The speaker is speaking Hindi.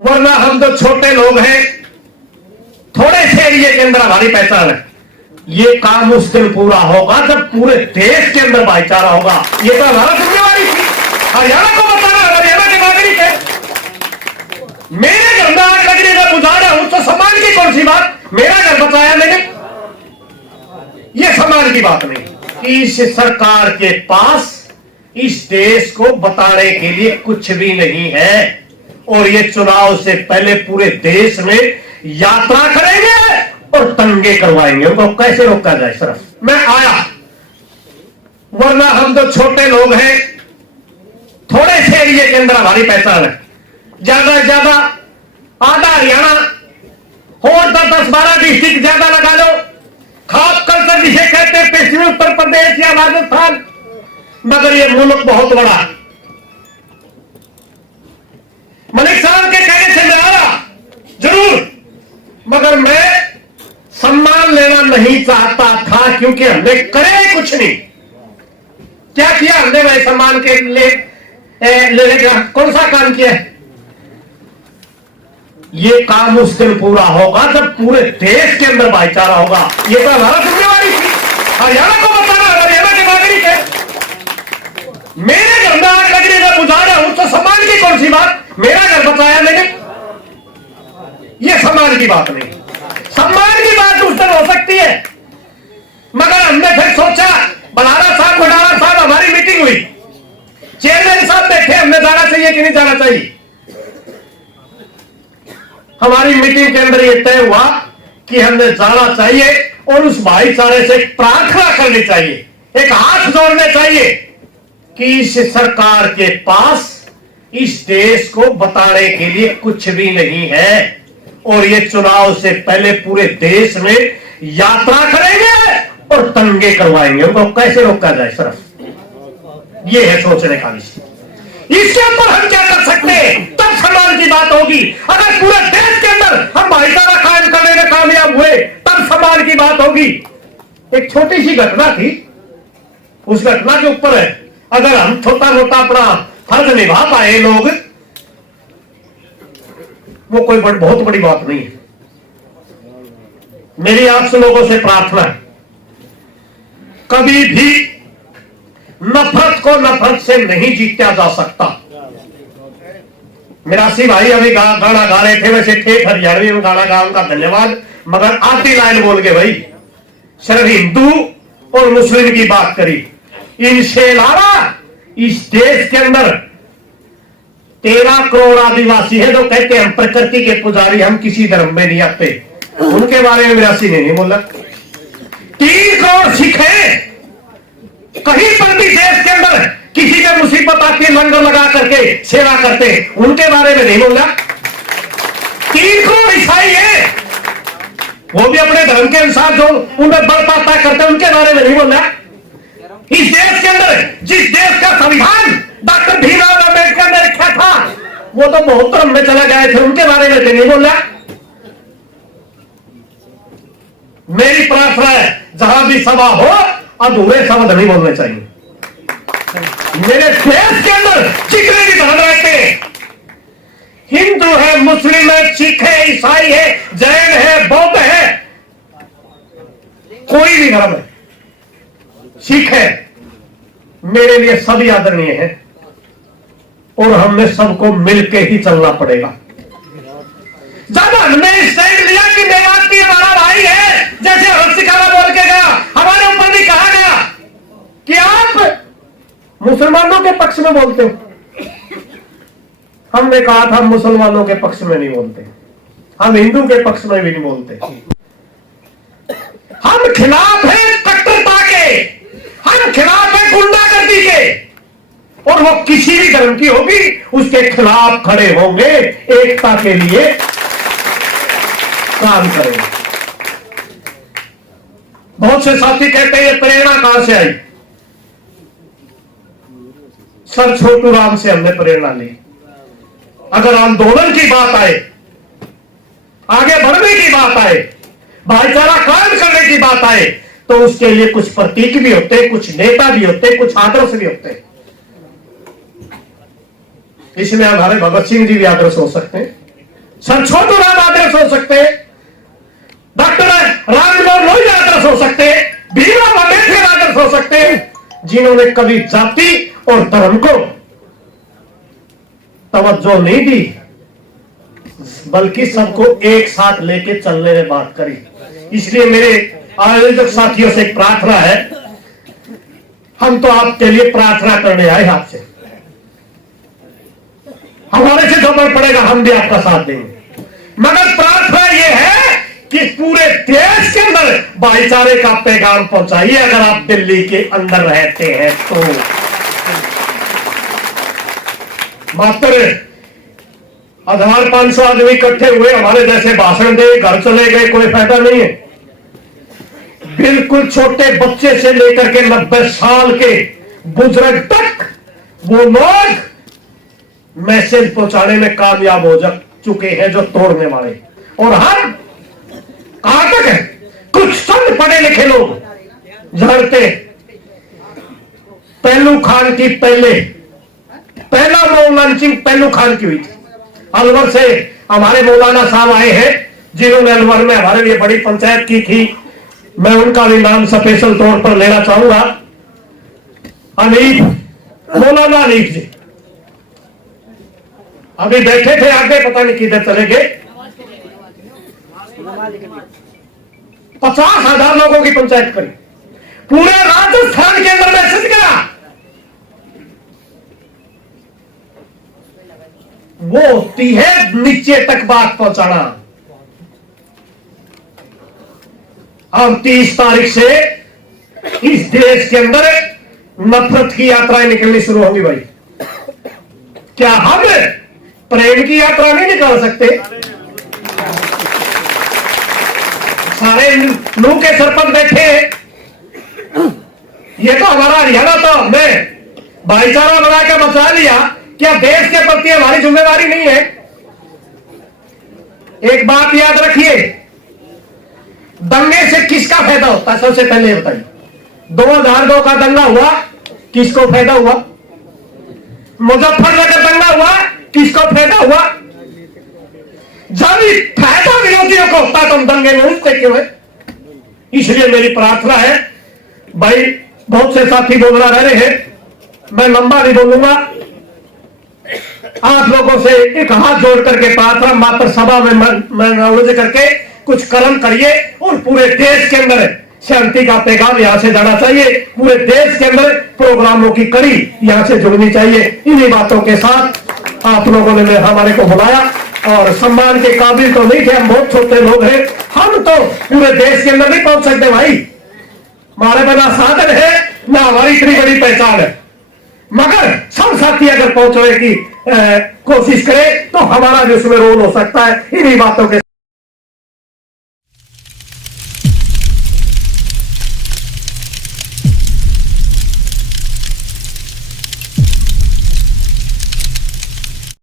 वरना हम तो छोटे लोग हैं, थोड़े से एरिया के अंदर हमारी पहचान है। ये काम उस दिन पूरा होगा जब पूरे देश के अंदर भाईचारा होगा। ये तो हमारा जिम्मेवारी थी, हरियाणा को बताना, हरियाणा के नागरिक है। मेरे घर में आग लग रही है, बुझा रहा हूं तो सम्मान की कौन सी बात? मेरा घर बचाया मैंने, ये सम्मान की बात नहीं। इस सरकार के पास इस देश को बताने के लिए कुछ भी नहीं है, और ये चुनाव से पहले पूरे देश में यात्रा करेंगे और दंगे करवाएंगे। उनको कैसे रोका जाए? सिर्फ मैं आया, वरना हम तो छोटे लोग हैं, थोड़े से एरिया के अंदर हमारी पहचान है। ज्यादा से ज्यादा आधा हरियाणा और 10-12 डिस्ट्रिक्ट ज्यादा लगा लो, खास कर जिसे कहते हैं पश्चिमी उत्तर प्रदेश या राजस्थान। मगर ये मुल्क बहुत बड़ा, मलिक साहब के कहने से मैं आया जरूर, मगर मैं सम्मान लेना नहीं चाहता था, क्योंकि हमने करे कुछ नहीं। क्या किया हमने भाई सम्मान के लेने का? कौन सा काम किया? ये काम उस दिन पूरा होगा जब पूरे देश के अंदर भाईचारा होगा। ये तो हमारा जिम्मेवारी थी, हरियाणा को बताना, हरियाणा के नागरिक है। मेरे घर में आग लग रही है, बुझा रहा हूं तो सम्मान की कौन सी बात? मेरा घर बचाया मैंने, ये सम्मान की बात नहीं। सम्मान की बात उस दिन हो सकती है, मगर हमने फिर सोचा, बड़ाला साहब, घोटाला साहब, हमारी मीटिंग हुई, चेयरमैन साहब बैठे, हमने जाना चाहिए कि नहीं जाना चाहिए। हमारी मीटिंग के अंदर यह तय हुआ कि हमने जाना चाहिए और उस भाईचारे से प्रार्थना करनी चाहिए, एक हाथ जोड़ने चाहिए कि इस सरकार के पास इस देश को बताने के लिए कुछ भी नहीं है, और ये चुनाव से पहले पूरे देश में यात्रा करेंगे और दंगे करवाएंगे। उनको कैसे रोका जाए? सिर्फ ये है सोचने का विषय। इसके ऊपर हम क्या कर सकते हैं? तब सम्मान की बात होगी। अगर पूरे देश के अंदर हम भाईचारा कायम करने में कामयाब हुए, तब सम्मान की बात होगी। एक छोटी सी घटना थी, उस घटना के ऊपर है, अगर हम छोटा मोटा अपना फर्ज निभा पाए लोग, वो कोई बहुत बड़ी बात नहीं है। मेरी आपसे लोगों से प्रार्थना है, कभी भी नफरत को नफरत से नहीं जीता जा सकता। मिरासी भाई अभी गाना गा रहे थे, वैसे ठेठ हरियाणवी में गाना गा, उनका धन्यवाद, मगर आधी लाइन बोल के भाई सिर्फ हिंदू और मुस्लिम की बात करी। इनसे अलावा इस देश के अंदर 13 करोड़ आदिवासी है जो कहते हैं हम प्रकृति के पुजारी, हम किसी धर्म में नहीं आते। उनके बारे में मिरासी ने नहीं बोला। 3 करोड़ सिख हैं, कहीं पर भी देश के अंदर किसी के मुसीबत आती है लंगर लगा करके सेवा करते हैं, उनके बारे में नहीं बोला। 3 करोड़ ईसाई है, वो भी अपने धर्म के अनुसार जो उन्हें बल पाता करते हैं, उनके बारे में नहीं बोला। इस देश के अंदर जिस देश का संविधान डॉक्टर भीमराव अम्बेडकर ने लिखा था, वो तो बहुत धर्म में चला गए थे, उनके बारे में नहीं बोला। मेरी प्रार्थना है, जहां भी सभा हो अधूरे शब्द नहीं बोलने चाहिए। मेरे देश के अंदर जितने भी धर्म रहते हैं, हिंदू है, मुस्लिम है, सिख है, ईसाई है, जैन है, बौद्ध है, कोई भी धर्म है, सिख है, मेरे लिए सभी आदरणीय है, और हमें सबको मिलकर ही चलना पड़ेगा। जब हमने स्टैंड लिया कि मेवाती हमारा भाई है, जैसे हर्ष सिखावा बोल के गया, हमारे ऊपर भी कहा गया कि आप मुसलमानों के पक्ष में बोलते हो। हमने कहा था मुसलमानों के पक्ष में नहीं बोलते, हम हिंदू के पक्ष में भी नहीं बोलते। हम खिलाफ है कट्टरता के, हम खिलाफ है गुंडागर्दी के, और वो किसी भी धर्म की होगी उसके खिलाफ खड़े होंगे, एकता के लिए काम करेंगे। बहुत से साथी कहते हैं ये प्रेरणा कहां से आई? सर छोटू राम से हमने प्रेरणा ली। अगर आंदोलन की बात आए, आगे बढ़ने की बात आए, भाईचारा कायम करने की बात आए, तो उसके लिए कुछ प्रतीक भी होते, कुछ नेता भी होते, कुछ आदर्श भी होते। इसमें हमारे भगत सिंह जी भी आदर्श हो सकते हैं, सर छोटूराम आदर्श हो सकते, डॉक्टर राममोहन लोहिया आदर्श हो सकते, भीमराव अम्बेडकर आदर्श हो सकते, जिन्होंने कभी जाति और धर्म को तवज्जो नहीं दी, बल्कि सबको एक साथ लेके चलने में बात करी। इसलिए मेरे आयोजक साथियों से एक प्रार्थना है, हम तो आपके लिए प्रार्थना करने आए आपसे, हमारे से जो बढ़ पड़ेगा हम भी आपका साथ देंगे, मगर प्रार्थना यह है कि पूरे देश के अंदर भाईचारे का पैगाम पहुंचाइए। अगर आप दिल्ली के अंदर रहते हैं तो मात्र 1500 आदमी इकट्ठे हुए, हमारे जैसे भाषण दे घर चले गए, कोई फायदा नहीं है। बिल्कुल छोटे बच्चे से लेकर के 90 साल के बुजुर्ग तक वो लोग मैसेज पहुंचाने में कामयाब हो चुके हैं, जो तोड़ने वाले। और हम कहां तक है, कुछ चंद पढ़े लिखे लोग झड़ते। पहलू खान की पहला मॉब लॉन्चिंग पहलू खान की हुई थी। अलवर से हमारे मौलाना साहब आए हैं, जिन्होंने अलवर में हमारे लिए बड़ी पंचायत की थी। मैं उनका भी नाम स्पेशल तौर पर लेना चाहूंगा, अनीफ, मौलाना अनीफ जी। अभी बैठे थे आगे, पता नहीं किधर चले गए। 50,000 लोगों की पंचायत करी, पूरे राजस्थान के अंदर मैसेज गया। वो होती है नीचे तक बात पहुंचाना। अब 30 तारीख से इस देश के अंदर नफरत की यात्राएं निकलनी शुरू होंगी। भाई, क्या हम प्रेम की यात्रा नहीं निकाल सकते? सारे नू के सरपंच बैठे हैं, ये तो हमारा हरियाणा, तो हमने भाईचारा बना के बचा लिया। क्या देश के प्रति हमारी जिम्मेदारी नहीं है? एक बात याद रखिए, दंगे से किसका फायदा होता है? सबसे पहले बताइए, 2002 का दंगा हुआ, किसको फायदा हुआ? मुजफ्फरनगर दंगा हुआ, किसको फायदा हुआ? जब फायदा विरोधियों को होता तो हम दंगे में उठते क्यों है? इसलिए मेरी प्रार्थना है, भाई बहुत से साथी बोलना रह रहे हैं, मैं लंबा नहीं बोलूंगा। आप लोगों से एक हाथ जोड़ करके प्रार्थना, मात्र सभा में मनोरंजन करके कुछ कर्म करिए और पूरे देश के अंदर शांति का पैगाम यहां से जाना चाहिए। पूरे देश के अंदर प्रोग्रामों की कड़ी यहां से जुड़नी चाहिए। इन्हीं बातों के साथ आप लोगों ने हमारे को बुलाया, और सम्मान के काबिल तो नहीं थे, हम बहुत छोटे लोग हैं, हम तो पूरे देश के अंदर नहीं पहुंच सकते। भाई, हमारे बिना साधन है ना हमारी इतनी बड़ी पहचान है, मगर सब साथी अगर पहुंचने की कोशिश करें तो हमारा भी उसमें रोल हो सकता है। इन्हीं बातों के